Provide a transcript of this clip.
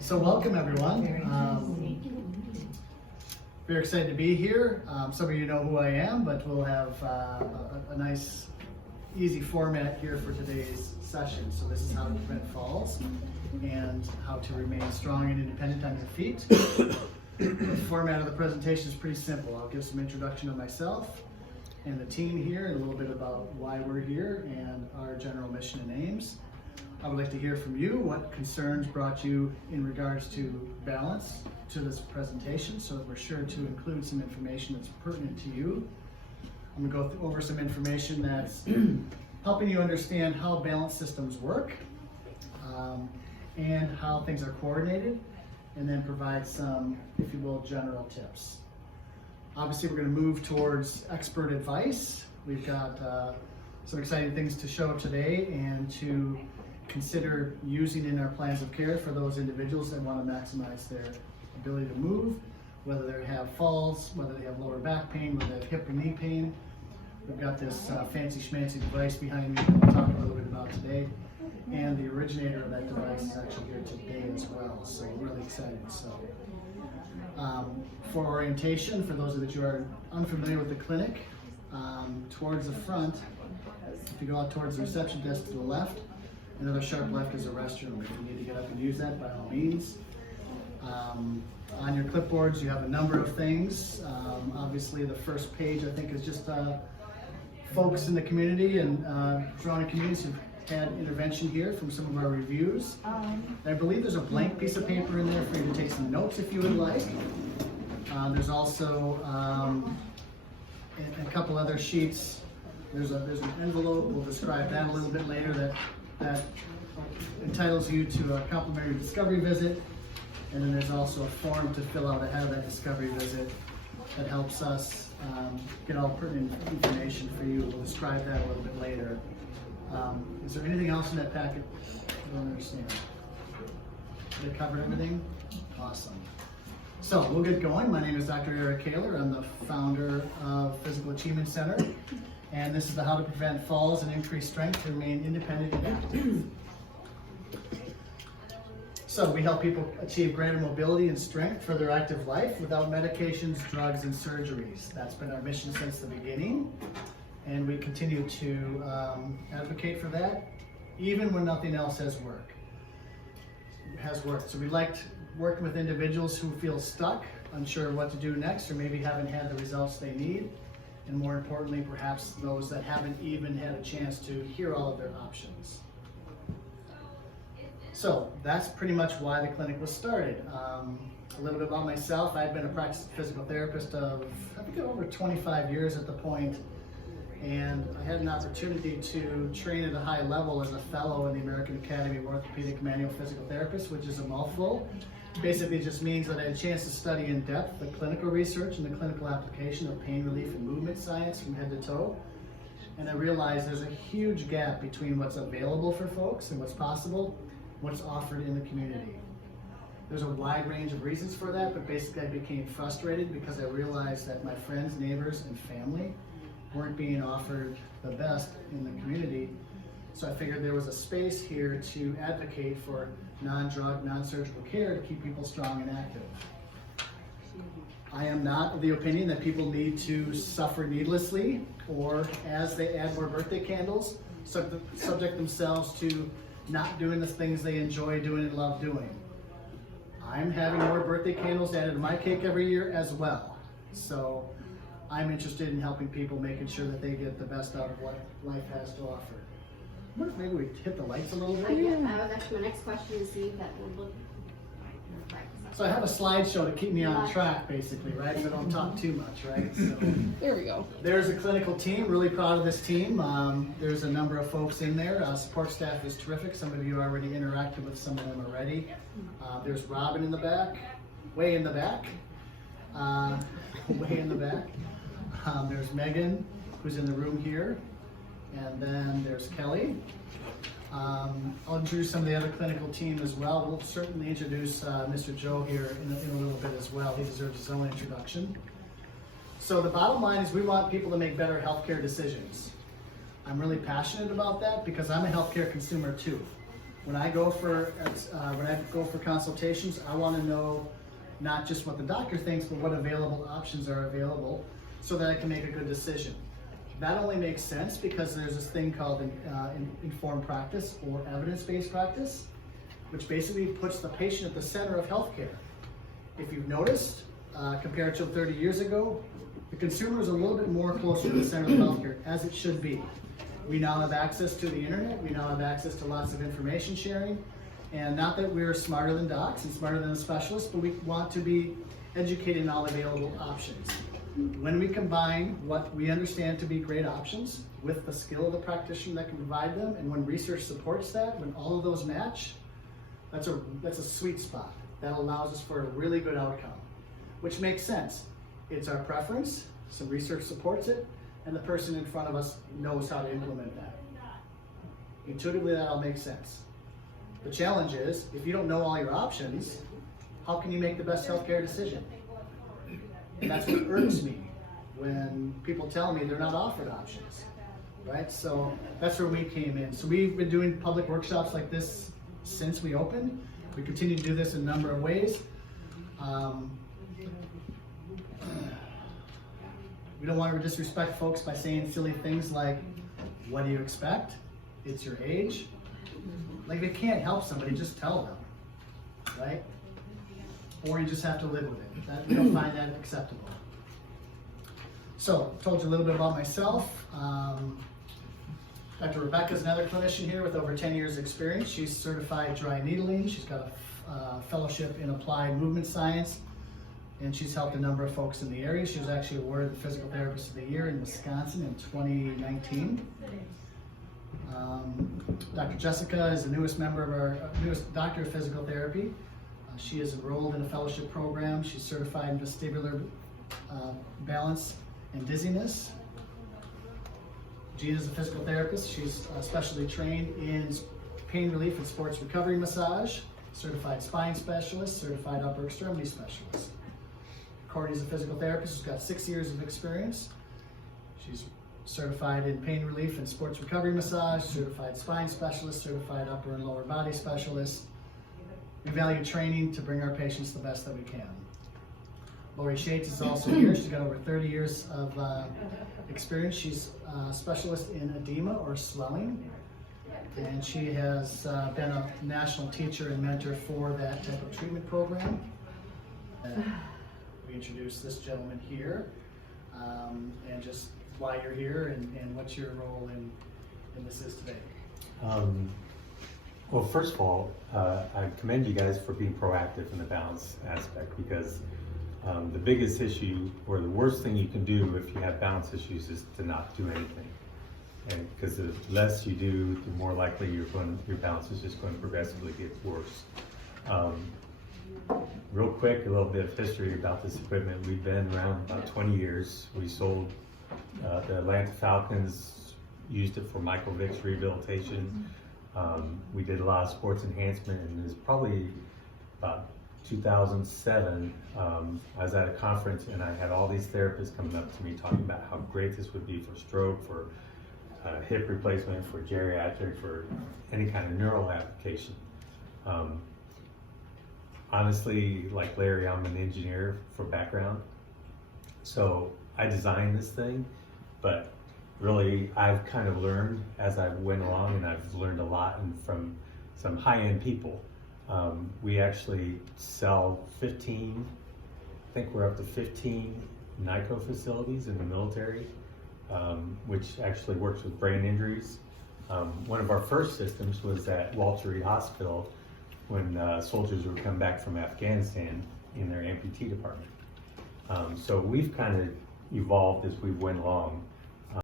So welcome everyone. Very excited to be here. Some of you know who I am, but we'll have a nice, easy format here for today's session. So this is how to prevent falls and how to remain strong and independent on your feet. The format of the presentation is pretty simple. I'll give some introduction of myself and the team here and a little bit about why we're here and our general mission and aims. I would like to hear from you what concerns brought you in regards to balance to this presentation, so that we're sure to include some information that's pertinent to you. I'm going to go over some information that's helping you understand how balance systems work and how things are coordinated, and then provide some, if you will, general tips. Obviously, we're going to move towards expert advice. We've got some exciting things to show today and to consider using in our plans of care for those individuals that want to maximize their ability to move, whether they have falls, whether they have lower back pain, whether they have hip or knee pain. We've got this fancy schmancy device behind me that we'll talk a little bit about today. And the originator of that device is actually here today as well, so we're really excited. So, for orientation, for those of you who are unfamiliar with the clinic, towards the front, if you go out towards the reception desk to the left, another sharp left is a restroom. If you need to get up and use that, by all means. On your clipboards, you have a number of things. Obviously, the first page, I think, is just folks in the community and surrounding communities who've had intervention here from some of our reviews. I believe there's a blank piece of paper in there for you to take some notes if you would like. There's also a couple other sheets. There's an envelope. We'll describe that a little bit later that entitles you to a complimentary discovery visit. And then there's also a form to fill out ahead of that discovery visit that helps us get all pertinent information for you. We'll describe that a little bit later. Is there anything else in that packet you don't understand? Did it cover everything? Awesome. So we'll get going. My name is Dr. Eric Kaler. I'm the founder of Physical Achievement Center. And this is the How to Prevent Falls and Increase Strength to Remain Independent and Active. So we help people achieve greater mobility and strength for their active life without medications, drugs, and surgeries. That's been our mission since the beginning. And we continue to advocate for that, even when nothing else has worked. So we liked working with individuals who feel stuck, unsure what to do next, or maybe haven't had the results they need. And more importantly, perhaps those that haven't even had a chance to hear all of their options. So that's pretty much why the clinic was started. A little bit about myself. I've been a practicing physical therapist of, I think, over 25 years at the point. And I had an opportunity to train at a high level as a fellow in the American Academy of Orthopedic Manual Physical Therapists, which is a mouthful. Basically, it just means that I had a chance to study in depth the clinical research and the clinical application of pain relief and movement science from head to toe. And I realized there's a huge gap between what's available for folks and what's possible, what's offered in the community. There's a wide range of reasons for that, but basically I became frustrated because I realized that my friends, neighbors, and family weren't being offered the best in the community. So I figured there was a space here to advocate for non-drug, non-surgical care to keep people strong and active. I am not of the opinion that people need to suffer needlessly, or as they add more birthday candles, subject themselves to not doing the things they enjoy doing and love doing. I'm having more birthday candles added to my cake every year as well. So I'm interested in helping people, making sure that they get the best out of what life has to offer. I wonder if maybe we hit the lights a little bit. Yeah, that was actually my next question, to see if that would look right. So I have a slideshow to keep me on track, basically, right? So I don't talk too much, right? So there we go. There's a clinical team, really proud of this team. There's a number of folks in there. Support staff is terrific. Some of you already interacted with some of them already. There's Robin in the back, way in the back, way in the back. There's Megan, who's in the room here. And then there's Kelly. I'll introduce some of the other clinical team as well. We'll certainly introduce Mr. Joe here in a little bit as well. He deserves his own introduction. So the bottom line is we want people to make better healthcare decisions. I'm really passionate about that because I'm a healthcare consumer too. When I go for consultations, I want to know not just what the doctor thinks, but what available options are available, so that I can make a good decision. That only makes sense because there's this thing called informed practice or evidence-based practice, which basically puts the patient at the center of healthcare. If you've noticed, compared to 30 years ago, the consumer is a little bit more closer to the center of healthcare, as it should be. We now have access to the internet, we now have access to lots of information sharing, and not that we're smarter than docs and smarter than the specialists, but we want to be educated in all available options. When we combine what we understand to be great options with the skill of the practitioner that can provide them, and when research supports that, when all of those match, that's a sweet spot. That allows us for a really good outcome, which makes sense. It's our preference, some research supports it, and the person in front of us knows how to implement that. Intuitively, that all makes sense. The challenge is, if you don't know all your options, how can you make the best healthcare decision? And that's what irks me when people tell me they're not offered options, right? So that's where we came in. So we've been doing public workshops like this since we opened. We continue to do this in a number of ways. We don't want to disrespect folks by saying silly things like, what do you expect? It's your age. Like, if you can't help somebody, just tell them, right? Or you just have to live with it. We don't find that acceptable. So, told you a little bit about myself. Dr. Rebecca is another clinician here with over 10 years experience. She's certified dry needling. She's got a fellowship in applied movement science, and she's helped a number of folks in the area. She was actually awarded the Physical Therapist of the Year in Wisconsin in 2019. Dr. Jessica is the newest member of our newest Doctor of Physical Therapy. She is enrolled in a fellowship program. She's certified in vestibular balance and dizziness. Jean is a physical therapist. She's specially trained in pain relief and sports recovery massage, certified spine specialist, certified upper extremity specialist. Cordy is a physical therapist who's got 6 years of experience. She's certified in pain relief and sports recovery massage, certified spine specialist, certified upper and lower body specialist. We value training to bring our patients the best that we can. Lori Shates is also here. She's got over 30 years of experience. She's a specialist in edema or swelling, and she has been a national teacher and mentor for that type of treatment program. We introduced this gentleman here, and just why you're here and what your role in this is today. Well, first of all, I commend you guys for being proactive in the balance aspect, because the biggest issue, or the worst thing you can do if you have balance issues, is to not do anything. And because the less you do, the more likely your balance is just going to progressively get worse. Real quick, a little bit of history about this equipment. We've been around about 20 years. We sold the Atlanta Falcons, used it for Michael Vick's rehabilitation. We did a lot of sports enhancement, and it's probably about 2007, I was at a conference and I had all these therapists coming up to me talking about how great this would be for stroke, for hip replacement, for geriatric, for any kind of neural application. Honestly, like Larry, I'm an engineer for background, so I designed this thing, but really I've kind of learned as I went along, and I've learned a lot from some high-end people. We actually sell 15, I think we're up to 15 NICO facilities in the military, which actually works with brain injuries. One of our first systems was at Walter Reed Hospital when soldiers would come back from Afghanistan in their amputee department. So we've kind of evolved as we went along.